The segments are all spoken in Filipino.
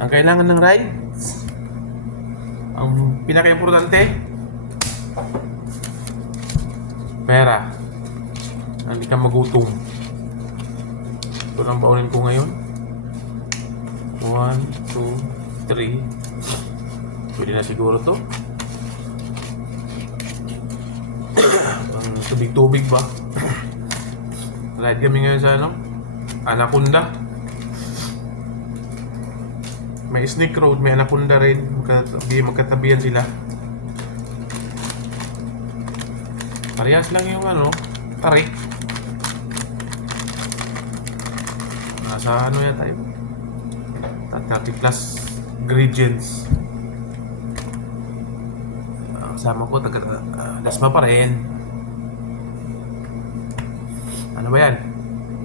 Ang kailangan ng ride, ang pinaka-importante, pera. Hindi ka magutom. Ito lang baunin ko ngayon. 1, 2, 3. Pwede na siguro to. Ang tubig-tubig ba? Ride kami ngayon sa Anaconda. May Snake Road, may Anaconda rin. Magkatabihan sila. Parehas lang yung tarik. Nasa yata yun? 30 plus ingredients. Kasama ko, Dasma pa rin. Ano ba yan?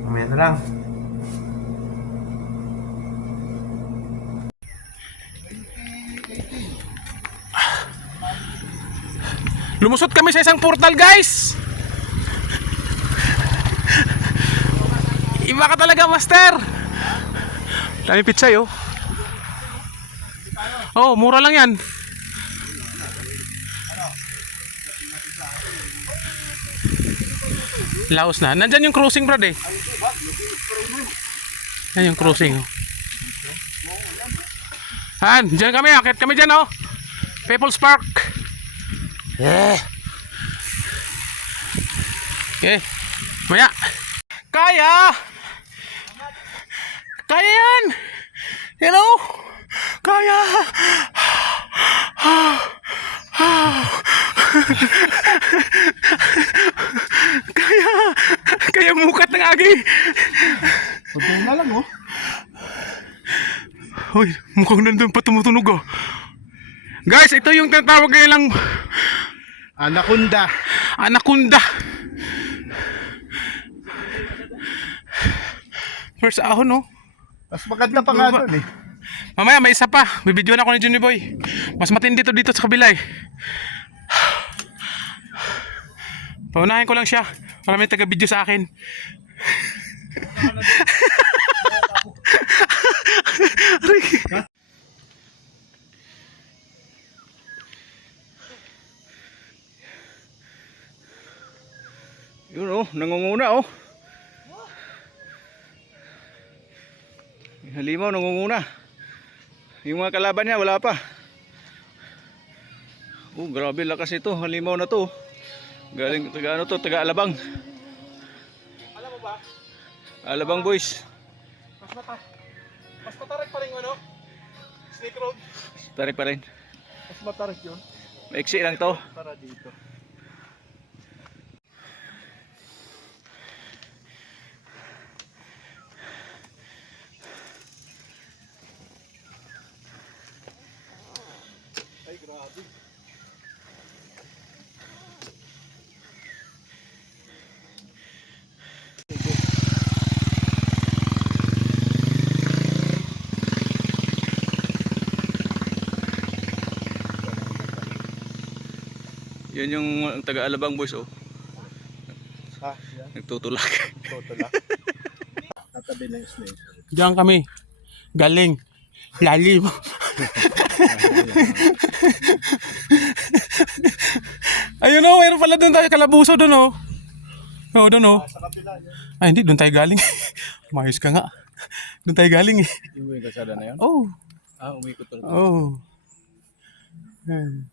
Mamaya na lang. Lumusot kami sa isang portal, guys. Iba ka talaga, master. Dami pizza, yo. Oh, mura lang yan. Laos na. Nandyan yung cruising, brad, eh. Yan yung cruising. Han, dyan kami. Akit kami dyan, oh. People's Park. Yeah. Okay. Maya. Kaya. Kaya yan. Hello. Kaya. Kaya mukat ng agi. Pagkain na lang, oh. Uy, mukhang nandun pa tumutunog, oh. Guys, ito yung tinatawag ngayon lang Anaconda. Anaconda. First ahon, no? Mas maganda pa nga doon, eh. Mamaya may isa pa. Bibidyoan ako ni Junior Boy. Mas matindi to dito sa kabila, eh. Paunahin ko lang siya para may taga-video sa akin. Yun, oh, nangunguna, oh. Yung halimaw nangunguna. Yung mga kalaban niya wala pa. Oh, grabe lakas ito, halimaw na to. Galing taga taga Alabang. Alam mo ba? Alabang boys. Mas matarik pa rin Snake Road. Tarik pa rin. Mas matarik yun. Maiksi lang to. Para dito. Ay, grabe. Yan yung taga Alabang boys, oh. Yan. Nagtutulak. Tutulak. Tatabi ng snake. Diyan kami. Galing. Lalim. Ayun, oh, mayroon pala doon tayo. Kalabuso doon, oh. Oo, doon, oh. Ay, hindi. Doon tayo galing. Mayos ka nga. Doon tayo galing, eh. Yung kasada na yan? Oh. Umikot talaga. Oh. Yan.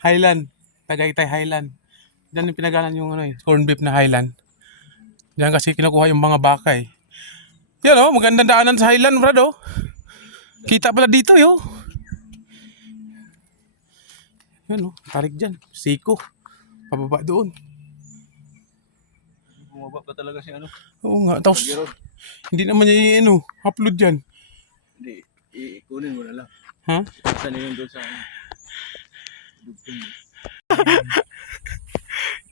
Highland. Tagaytay Highland. Diyan yung pinagalan yung corned beef na Highland. Diyan kasi kinukuha yung mga baka, eh. Yan, oh. Magandang daanan sa Highland, brad, oh. Kita pala dito, yo. Yan, oh. Tarik dyan. Siko. Pababa doon. Bumaba pa talaga si ano. Oo nga. Tapos, hindi naman niya upload dyan. Hindi, ikunin mo na lang. Ha? Saan yun doon sa ano?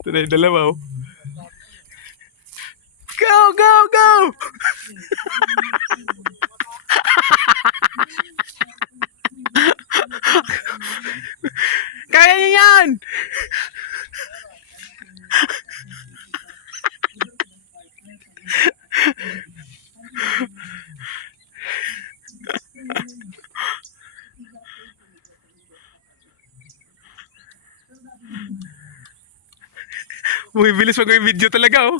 Ito na yung dalawa, oh. Go, go, go! Kaya niya yan! Bumibilis pag may video talaga, oh.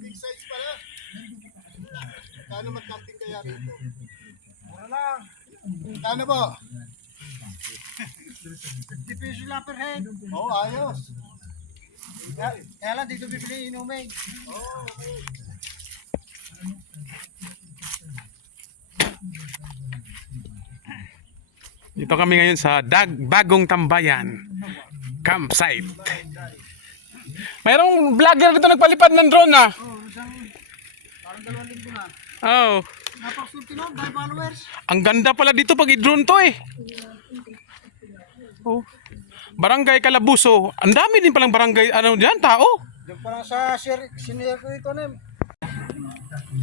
Big size pala. Kano mag-camping kaya rito? Mura lang. Kano ba? 50 pesos lang per head. Oo, ayos. Kaya lang dito bibili inumin. Oo, okay. Dito kami ngayon sa Bagong Tambayan campsite. Mayroong vlogger dito nagpalipad ng drone, ah. Parang 2 linggo na. Oh. Napaksulti no, by followers. Ang ganda pala dito pag i-drone to, eh. Oh. Barangay Calabuso. Ang dami din palang barangay ano diyan, tao. Doon parang sa senior ko ito na.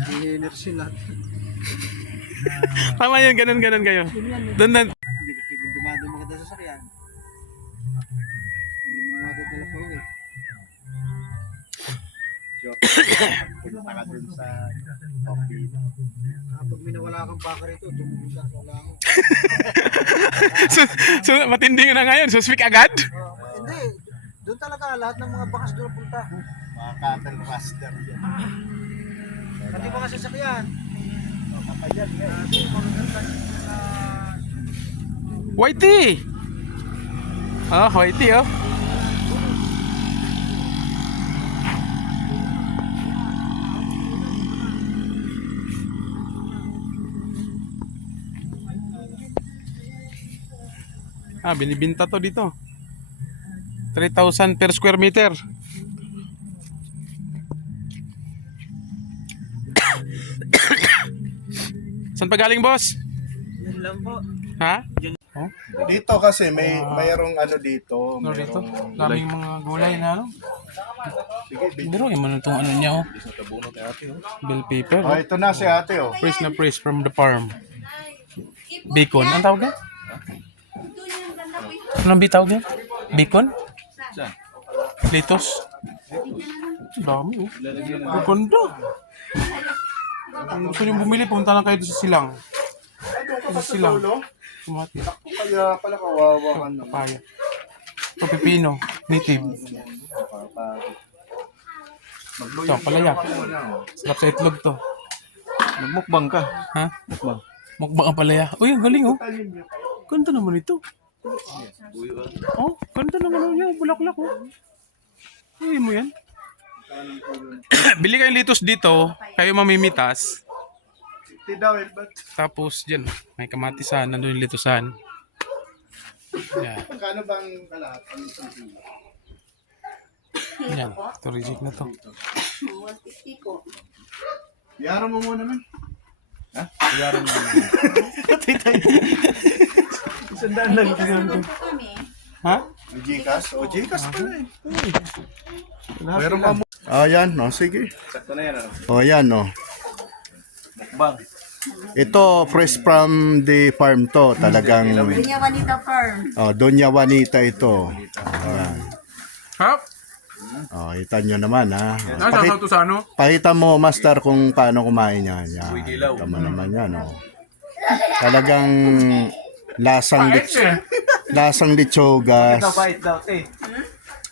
Senior sila. Tama yun, ganun kayo. Doon na. Hindi dumadong maganda sa sakyan. Hindi mo magdadala po eh. Punta ka dun sa coffee. Kapag minawala kang baka rito, tumulo ka sa lang. so matindi na ngayon. So speak agad. Hindi. Doon talaga lahat ng mga bakas doon punta. Mga cattle master yan. Pati mga sasakyan. Kapayag yan. Whitey. Oh, Whitey, oh. Binibinta to dito. 3,000 per square meter. Saan pa galing, boss? Yan lang po. Ha? Oh, Dito kasi mayroong ano dito, ano dito? mayroong Daming mga gulay na ano. sige, Biro yung man itong ano niya, oh. Bell paper. oh, ito na si ate oh. Fresh na fresh from the farm. Bacon. Ang tawag yan? Anong bitawag yan? Bacon? Litos? Dami, oh. Ang ganda. Kung gusto nyo bumili, punta lang kayo sa silang. Sa silang. Tumati. Kaya pala kawawa ka naman. Papaya. Ito, pepino. Native. Ito, palaya. Sarap sa itlog to. Magmukbang ka. Ha? Mukbang ang palaya. Uy, ang galing, oh. Ganda naman ito. Oh, ganda naman niya. Bulaklak, oh. Uy mo yan. Bili kayong litos dito. Kayo mamimitas. Tapos dyan, may kamatisan. Nandun yung litusan. Yan. Kano bang kalat? Yan. Ito, reject na to. 150 po. Yaran mo muna man. Sandaan lang po kami. Ha? Gcash? O Gcash pala eh. Meron pa mo. Yan, no, sige. Sakto na yan, ano? O yan, no. Mukbang. Ito, fresh from the farm to. Talagang, Dunya Juanita Farm. Doña Juanita ito. Ayan. Hap? Kita nyo naman, ha. Nasa to sa ano? Pakita mo, master, kung paano kumain yan. Yan. Tama naman yan, oh. Talagang lasang litsogas. Bait daw, eh.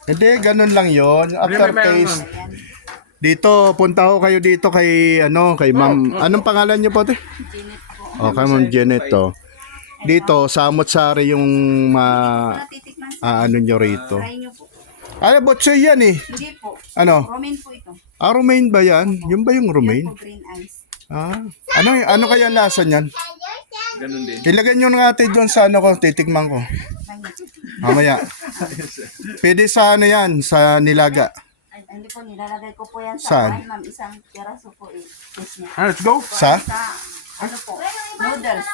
Hindi, ganun lang yon. Aftertaste. Dito, punta ko kayo dito kay, kay ma'am. Anong pangalan niyo po, te? Kay ma'am Janet, to. Dito, samot-sari yung Natitikman sa nyo rito. try nyo po. Botsoy yan eh. Hindi po. Ano? Romaine po ito. Romaine ba yan? Yung ba yung Yan romaine? po green ice. Ano kaya lasa niyan? Ganun din. Ilagay nyo na natin doon sa ko, titikman ko. Mamaya. Pwede sa yan, sa nilaga. Ay, hindi po, nilalagay ko po yan Saan? sa ma'am. Isang piraso po i-test niya. Let's go. Sa? Sa, ano po, noodles.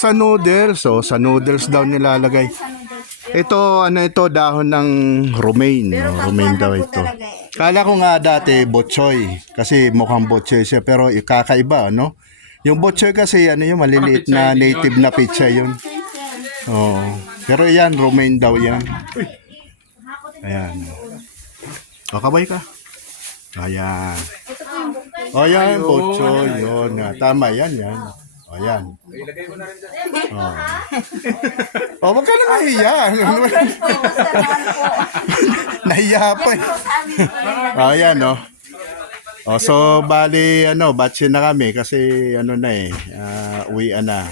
Sa noodles. Sa noodles daw nilalagay. Sa noodles. Ito, dahon ng romaine. Romaine daw ito. Kala ko nga dati botchoy. Kasi mukhang botchoy siya. Pero kakaiba, no? Yung botchoy kasi, yung maliliit na native na pizza yun. Oo. Pero yan, romaine daw yan. Ayan. Kabay ka. Ayan. Ayan, botchoy. Yun. Tama yan. O, yan. O, wag ka na mahiya. First po ito, sir, naman po. Nahiya pa eh. Po sa amin po yun. O, yan, o. O, so, bali, batch na kami kasi, na uwian na.